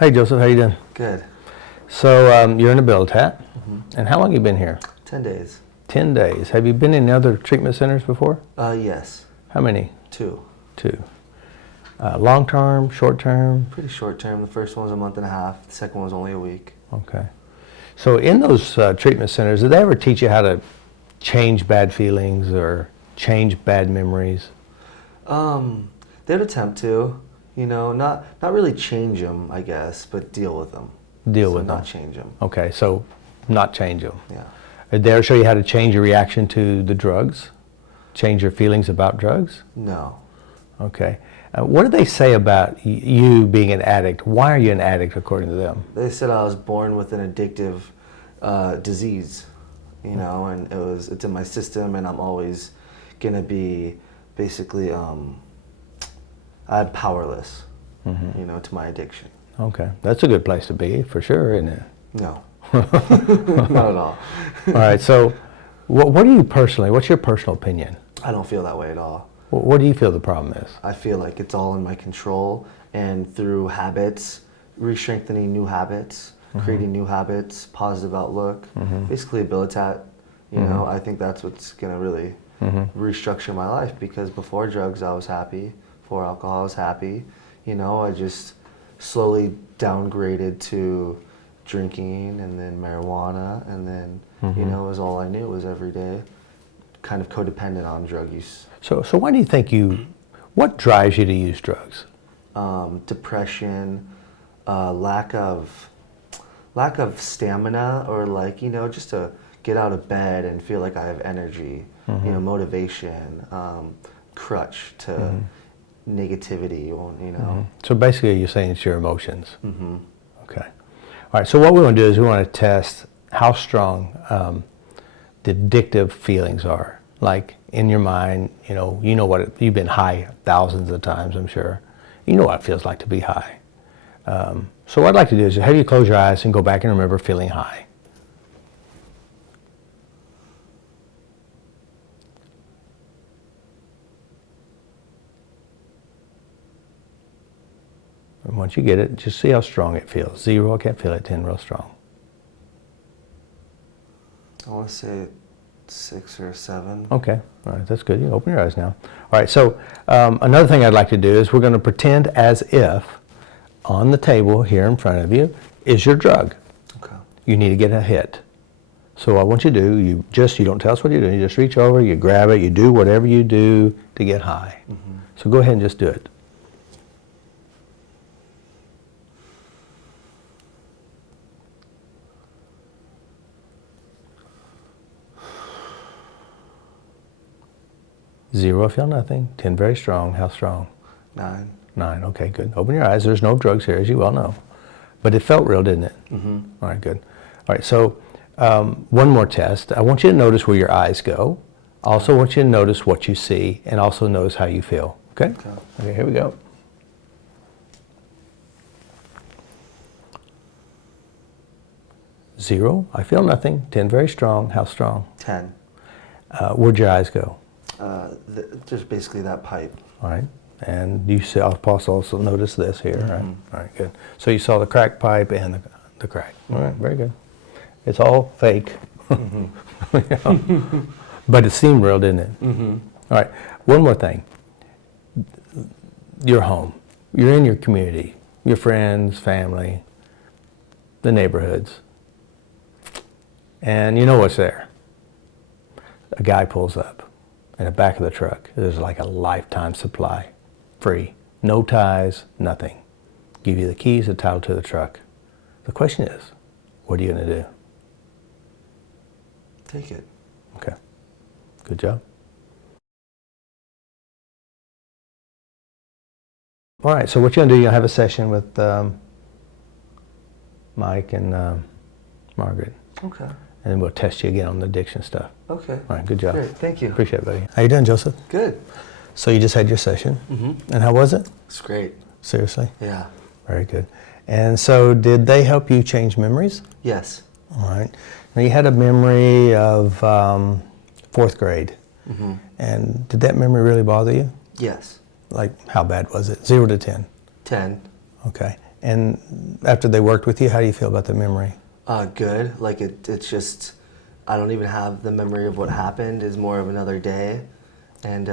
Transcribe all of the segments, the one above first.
Hey Joseph, how you doing? Good. So you're in a build hat, and how long you been here? 10 days. 10 days. Have you been in other treatment centers before? Yes. How many? 2. 2. Long term, short term? Pretty short term. The first one was a month and a half. The second one was only a week. Okay. So in those treatment centers, did they ever teach you how to change bad feelings or change bad memories? They'd attempt to, not really change them, I guess, but deal with them. Deal with them. Not change them. Okay, so not change them. Yeah. Did they ever show you how to change your reaction to the drugs? Change your feelings about drugs? No. Okay. What did they say about you being an addict? Why are you an addict according to them? They said I was born with an addictive disease, and it's in my system, and I'm always gonna be basically I'm powerless, to my addiction. Okay, that's a good place to be for sure, isn't it? No, not at all. All right, so what do you personally, what's your personal opinion? I don't feel that way at all. What do you feel the problem is? I feel like it's all in my control, and through habits, re-strengthening new habits, creating new habits, positive outlook, basically abilitat, I think that's what's gonna really restructure my life, because before drugs I was happy, before alcohol I was happy, I just slowly downgraded to drinking and then marijuana, and then, it was all I knew was every day, kind of codependent on drug use. So why do you think what drives you to use drugs? Depression, lack of stamina, or just to get out of bed and feel like I have energy, motivation, crutch to negativity, So basically you're saying it's your emotions. Okay. All right, so what we want to do is we want to test how strong the addictive feelings are. Like in your mind, you've been high thousands of times, I'm sure. You know what it feels like to be high. So what I'd like to do is have you close your eyes and go back and remember feeling high. And once you get it, just see how strong it feels. 0, I can't feel it. 10, real strong. I want to say 6 or 7. Okay, all right, that's good. You can open your eyes now. All right, so another thing I'd like to do is we're going to pretend as if on the table here in front of you is your drug. Okay. You need to get a hit. So what I want you to do, you don't tell us what you're doing. You just reach over, you grab it, you do whatever you do to get high. So go ahead and just do it. Zero, I feel nothing. 10, very strong. How strong? 9. 9, okay, good. Open your eyes. There's no drugs here, as you well know. But it felt real, didn't it? All right, good. All right, so one more test. I want you to notice where your eyes go. I also want you to notice what you see, and also notice how you feel. Okay? Okay, here we go. Zero, I feel nothing. 10, very strong. How strong? 10. Where'd your eyes go? Just basically that pipe. All right. And you see, I'll also notice this here, right? All right, good. So you saw the crack pipe and the crack. All right, very good. It's all fake. But it seemed real, didn't it? All right, one more thing. You're home. You're in your community, your friends, family, the neighborhoods. And you know what's there. A guy pulls up in the back of the truck. There's like a lifetime supply. Free, no ties, nothing. Give you the keys, the title to the truck. The question is, what are you going to do? Take it. Okay, good job. All right, so what you're going to do, you're going to have a session with Mike and Margaret. Okay. And then we'll test you again on the addiction stuff. Okay. All right, good job. Great, thank you. Appreciate it, buddy. How you doing, Joseph? Good. So you just had your session, and how was it? It's great. Seriously? Yeah. Very good. And so did they help you change memories? Yes. All right. Now you had a memory of 4th grade. And did that memory really bother you? Yes. Like how bad was it? 0 to 10? 10. Okay. And after they worked with you, how do you feel about the memory? Good. Like it's just, I don't even have the memory of what happened. It's more of another day, and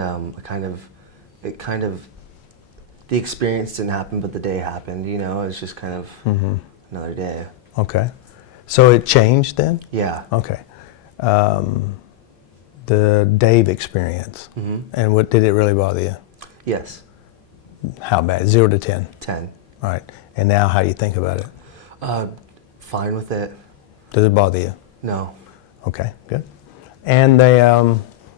the experience didn't happen, but the day happened. You know, it's just kind of another day. Okay. So it changed then? Yeah. Okay. The Dave experience. And what did it really bother you? Yes. How bad? 0 to 10? 10. All right. And now how do you think about it? Fine with it. Does it bother you? No. Okay, good. And they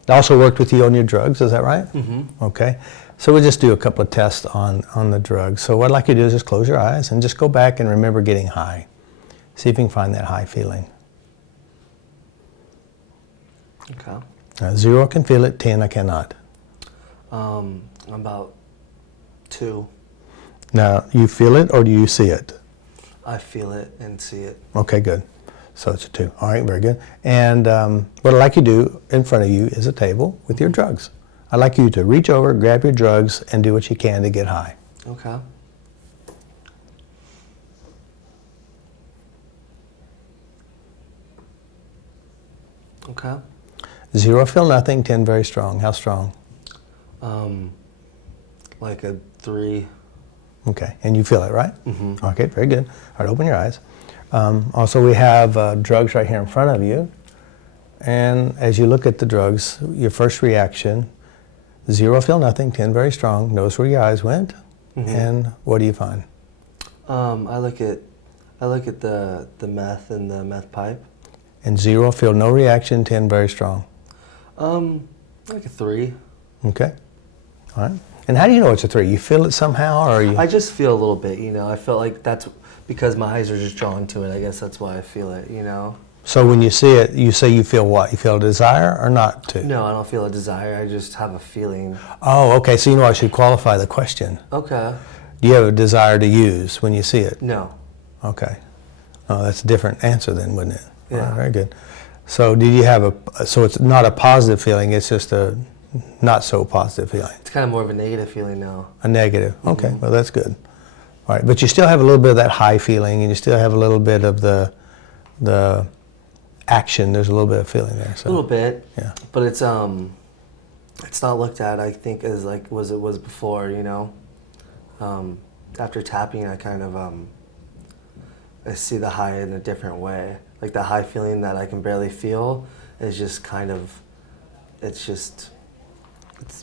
also worked with you on your drugs, is that right? Okay. So we'll just do a couple of tests on the drugs. So what I'd like you to do is just close your eyes and just go back and remember getting high. See if you can find that high feeling. Okay. 0, I can feel it. 10, I cannot. About 2. Now, you feel it or do you see it? I feel it and see it. Okay, good. So it's a 2. All right, very good. And what I'd like you to do in front of you is a table with your drugs. I'd like you to reach over, grab your drugs, and do what you can to get high. Okay. Okay. 0, feel nothing. 10, very strong. How strong? Like a 3. Okay, and you feel it, right? Okay, very good. All right, open your eyes. Also, we have drugs right here in front of you. And as you look at the drugs, your first reaction, 0, feel nothing. 10, very strong. Notice where your eyes went. And what do you find? I look at the meth and the meth pipe. And 0, feel no reaction. 10, very strong. Like a 3. Okay. All right. And how do you know it's a 3? You feel it somehow, or you? I just feel a little bit, you know. I felt like that's because my eyes are just drawn to it. I guess that's why I feel it, you know. So when you see it, you say you feel what? You feel a desire or not to? No, I don't feel a desire. I just have a feeling. Oh, okay. So you know I should qualify the question. Okay. Do you have a desire to use when you see it? No. Okay. Oh, that's a different answer then, wouldn't it? Yeah. All right, very good. So did you have so it's not a positive feeling, it's just a not so positive feeling? It's kind of more of a negative feeling now. A negative. Okay, well that's good. All right, but you still have a little bit of that high feeling, and you still have a little bit of the action. There's a little bit of feeling there. So. A little bit. Yeah. But it's not looked at, I think, as like it was before, you know. After tapping, I kind of I see the high in a different way. Like the high feeling that I can barely feel is just kind of, it's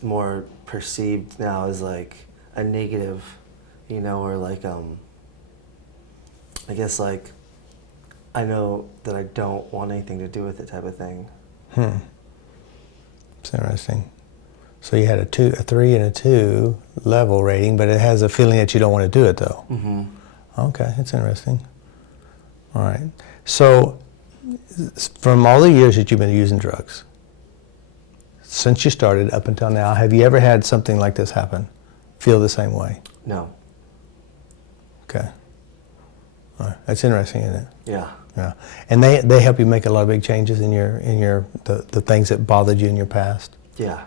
more perceived now as like a negative, you know, or like I guess like I know that I don't want anything to do with it type of thing. It's interesting. So you had a 3 and a 2 level rating, but it has a feeling that you don't want to do it though. Okay, that's interesting. All right. So from all the years that you've been using drugs, since you started up until now, have you ever had something like this happen? Feel the same way? No. Okay. All right. That's interesting, isn't it? Yeah. Yeah. And they help you make a lot of big changes in the things that bothered you in your past? Yeah.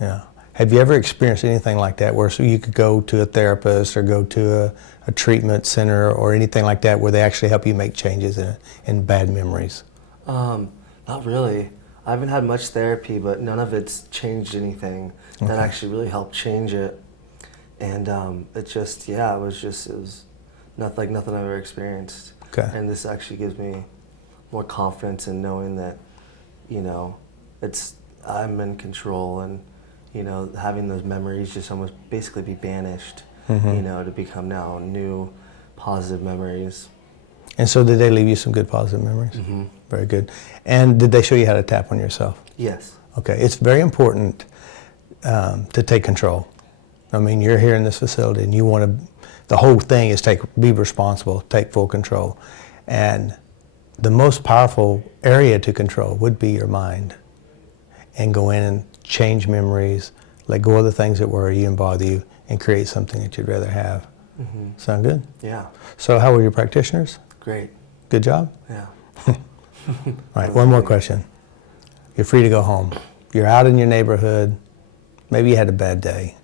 Yeah. Have you ever experienced anything like that where so you could go to a therapist or go to a treatment center or anything like that where they actually help you make changes in bad memories? Not really. I haven't had much therapy, but none of it's changed anything that actually really helped change it. And it was like nothing I've ever experienced. Okay. And this actually gives me more confidence in knowing that, you know, I'm in control, and, you know, having those memories just almost basically be banished, you know, to become now new positive memories. And so did they leave you some good positive memories? Very good. And did they show you how to tap on yourself? Yes. Okay. It's very important to take control. I mean, you're here in this facility and you want to, the whole thing is be responsible, take full control. And the most powerful area to control would be your mind. And go in and change memories, let go of the things that worry you and bother you, and create something that you'd rather have. Sound good? Yeah. So how were your practitioners? Great. Good job? Yeah. All right, one more question. You're free to go home. You're out in your neighborhood. Maybe you had a bad day.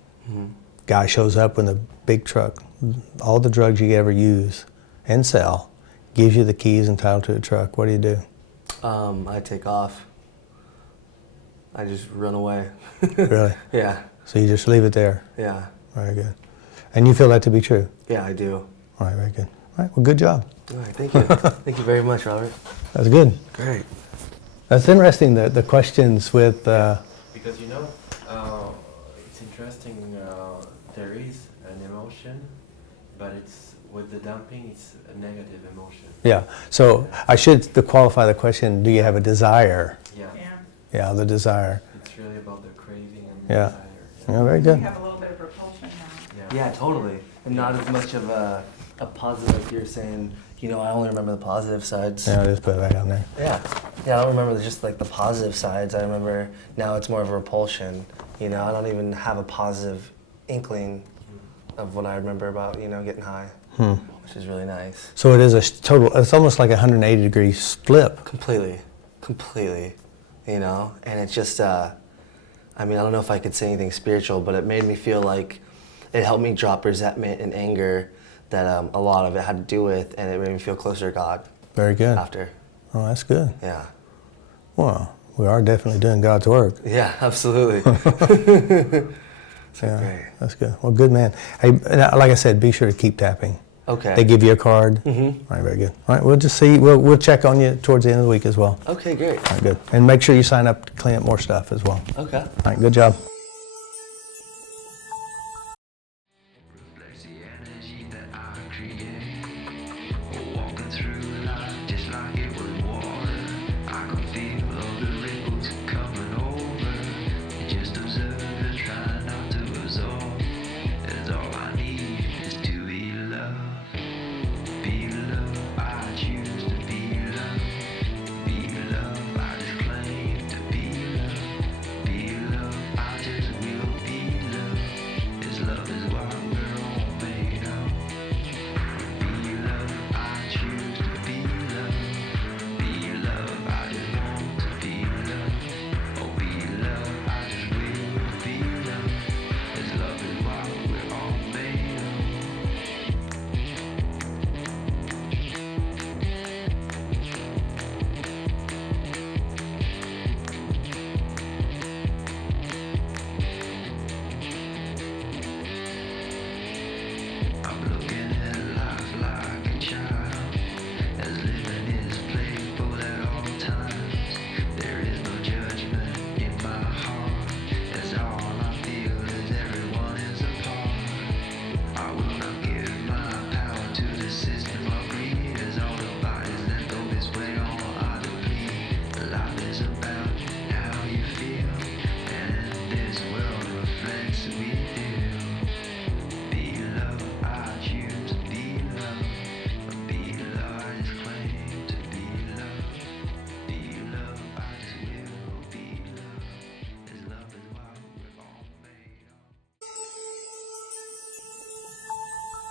Guy shows up in the big truck, all the drugs you ever use and sell, gives you the keys and title to the truck. What do? I take off. I just run away. Really? Yeah. So you just leave it there? Yeah. Very good. And you feel that to be true? Yeah, I do. All right, very good. All right, well, good job. All right, thank you. Thank you very much, Robert. That's good. Great. That's interesting, the questions with... Because it's interesting, there is an emotion, but it's with the dumping, it's a negative emotion. Yeah, so I should qualify the question, do you have a desire? Yeah. Yeah, the desire. It's really about the craving and Yeah. desire. Yeah, very good. You have a little bit of repulsion now. Yeah, totally. And not as much of a positive, like you're saying, I only remember the positive sides. Yeah, I'll just put it back on there. Yeah. Yeah, I don't remember just like the positive sides. I remember now it's more of a repulsion. I don't even have a positive inkling of what I remember about, getting high, which is really nice. So it is it's almost like a 180-degree flip. Completely. And it's just, I don't know if I could say anything spiritual, but it made me feel like it helped me drop resentment and anger that a lot of it had to do with, and it made me feel closer to God. Very good. After. Oh, that's good. Yeah. Well, we are definitely doing God's work. Yeah, absolutely. Yeah, great. that's good. Well, good man. Hey, like I said, be sure to keep tapping. Okay. They give you a card. Mm-hmm. All right, very good. All right, we'll just see. We'll check on you towards the end of the week as well. Okay, great. All right, good. And make sure you sign up to clean up more stuff as well. Okay. All right, good job. Reflects the energy that I create. Walking through life just like it was water. I can feel all the ripples coming over. Just observe and try not to absorb. That's all I need is to be loved. Be loved, I choose to be loved. Be loved, I just claim to be loved. Be loved, I just will be loved. This love is what we're all made of. Be loved, I choose to be loved. Be loved, I just want to be loved. Oh, be loved, I just will be loved. This love is what we're all made of. I'm